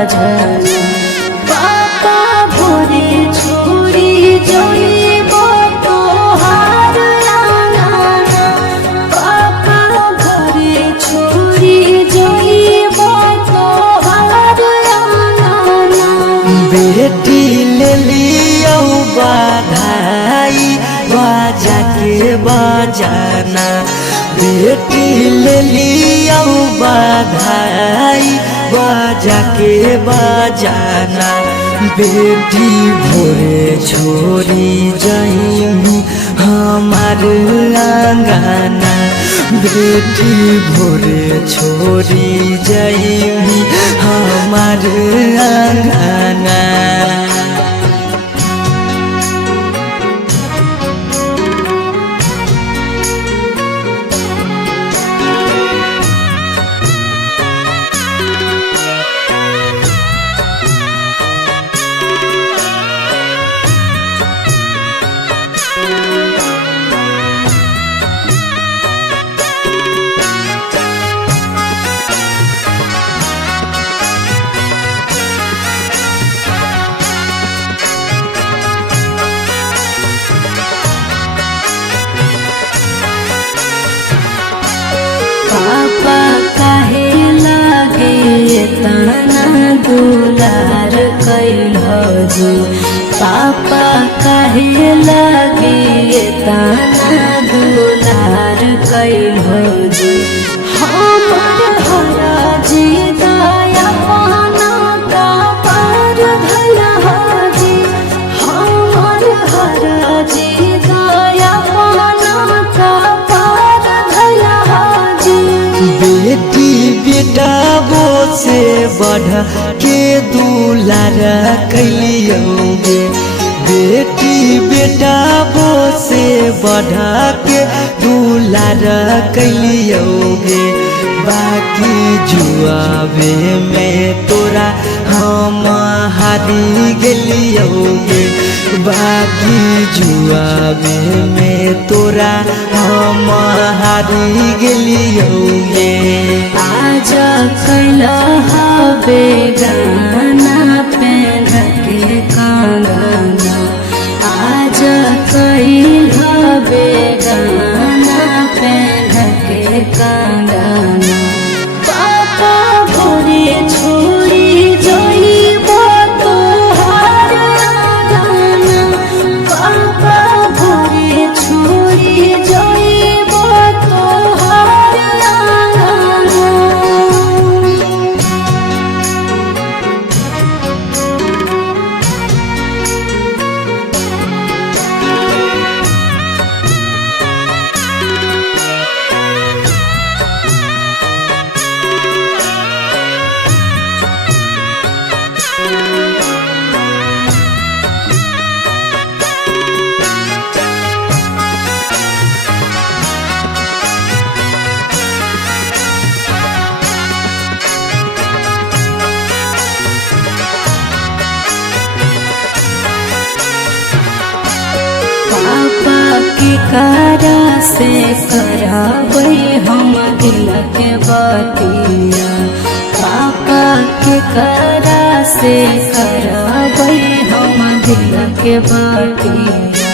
बाजना पापा भोरे छोड़ी जइब तोहार आंगना पापा भोरे छोड़ी जइब तोहार आंगना बेटी ले लियो बधाई बाजा के बजाना बेटी ले लियो बधाई बाजा के बजाना बेटी भोरे छोड़ी जाइमी हमार आंगना बेटी भोरे छोड़ी जाइमी हमार आंगना पापा काहे लागे तना दुलार कैल जी पापा काहे लागे तना दुलार कैल जी हमर हराजी दया पाना का पार धया जी हमर हराजी दया पाना का पार धया बेटी बेटा वो से बढ़ के दुलार कैलियोगे बेटी बेटा वो से बढ़ के दुलार कैलियोगे बाकी जुआवे में तोरा हम हारी गेलियोगे बाकी जुआवे में तोरा हम हारी गेलियोगे आज कैल हवे गाना पेन के कंगना आज कैल हवे गाना पेन के कंगना पापा भोरे छोड़ी जइब तोहार आंगना पापा भोरे छोड़ी जइब तोहार आंगना पापा की कारा से कराबै हम दिल के बतिया पापा की कारा से कराबै हम दिल के बतिया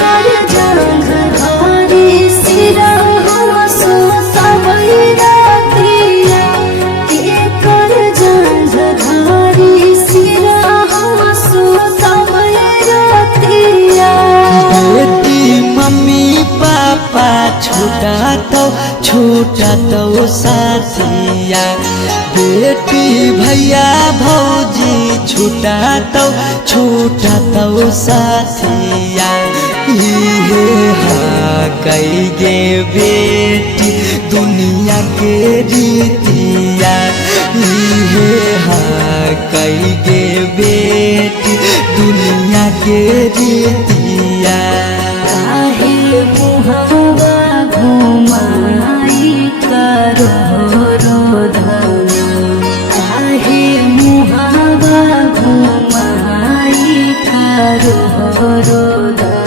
कर जंग धारी सिरा हम सोसबै रातिया कर जंग धारी सिरा हम सोसबै रातिया बेटी मम्मी पापा छूटा तो साथिया बेटी भैया भौजी छूटा तो साथिया इहे कई गे बेटी दुनिया के रीतिया इहे कई गे बेटी दुनिया के रीतिया काहे मुहावा घुमाई करो रोदना काहे मुहावा घुमाई करो रोदना